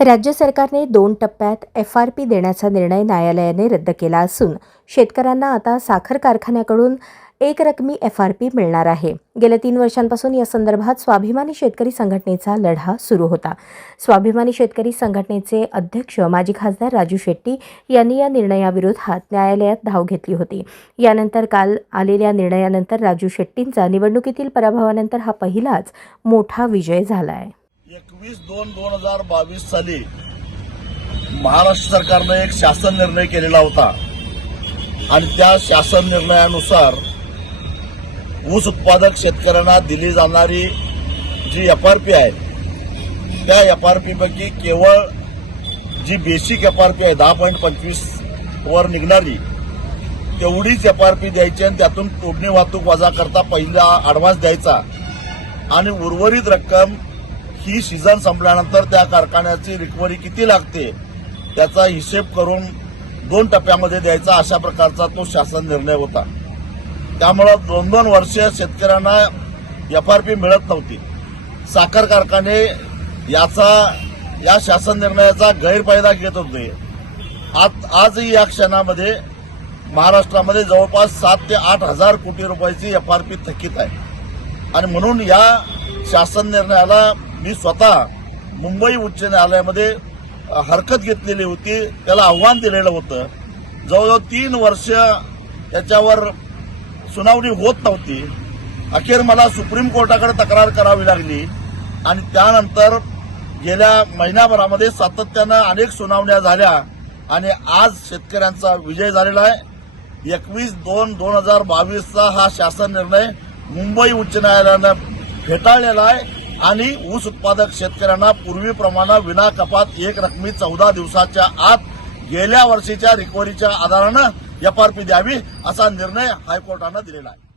राज्य सरकारने दोन टप्प्यात एफ आर पी देण्याचा निर्णय न्यायालयाने रद्द केला असून शेतकऱ्यांना आता साखर कारखान्याकडून एक रकमी एफ आर पी मिळणार आहे. गेल्या तीन वर्षांपासून या संदर्भात स्वाभिमानी शेतकरी संघटनेचा लढा सुरू होता. स्वाभिमानी शेतकरी संघटनेचे अध्यक्ष माजी खासदार राजू शेट्टी यांनी या निर्णयाविरोधात न्यायालयात धाव घेतली होती. यानंतर काल आलेल्या निर्णयानंतर राजू शेट्टींचा निवडणुकीतील पराभवानंतर हा पहिलाच मोठा विजय झाला आहे एकवीस दोन दोन हजार बावीस साली महाराष्ट्र सरकारनं एक शासन निर्णय केलेला होता. आणि त्या शासन निर्णयानुसार ऊस उत्पादक शेतकऱ्यांना दिली जाणारी जी एफ आर पी आहे त्या एफ आर पीपैकी केवळ जी बेसिक एफ आर पी आहे दहा पॉईंट पंचवीस वर निघणारी तेवढीच एफ आर पी द्यायची आणि त्यातून तोडणी वाहतूक वजा करता पहिला ॲडव्हान्स द्यायचा. आणि उर्वरित रक्कम ही सीझन संपल्यानंतर त्या कारखान्याची रिकव्हरी किती लागते त्याचा हिशेब करून दोन टप्प्यामध्ये द्यायचा अशा प्रकारचा तो शासन निर्णय होता. त्यामुळं दोन दोन वर्ष शेतकऱ्यांना एफ आर पी मिळत नव्हती. साखर कारखाने याचा या शासन निर्णयाचा गैरफायदा घेत होते. आज आजही या क्षणामध्ये महाराष्ट्रामध्ये जवळपास सात ते आठ हजार कोटी रुपयाची एफ आर पी थकीत आहे. आणि म्हणून या शासन निर्णयाला मी स्वतः मुंबई उच्च न्यायालयामध्ये हरकत घेतलेली होती. त्याला आव्हान दिलेलं होतं. जवळजवळ तीन वर्ष त्याच्यावर सुनावणी होत नव्हती. अखेर मला सुप्रीम कोर्टाकडे तक्रार करावी लागली. आणि त्यानंतर गेल्या महिन्याभरामध्ये सातत्यानं अनेक सुनावण्या झाल्या. आणि आज शेतकऱ्यांचा विजय झालेला आहे. एकवीस दोन दोन हजार बावीसचा हा शासन निर्णय मुंबई उच्च न्यायालयानं फेटाळलेला आहे. आणि ऊस उत्पादक शेतकऱ्यांना पूर्वीप्रमाणे विना कपात एक रकमी चौदा दिवसाच्या आत गेल्या वर्षीच्या रिकव्हरीच्या आधारानं एफ आर पी द्यावी असा निर्णय हायकोर्टानं दिलेला आहे.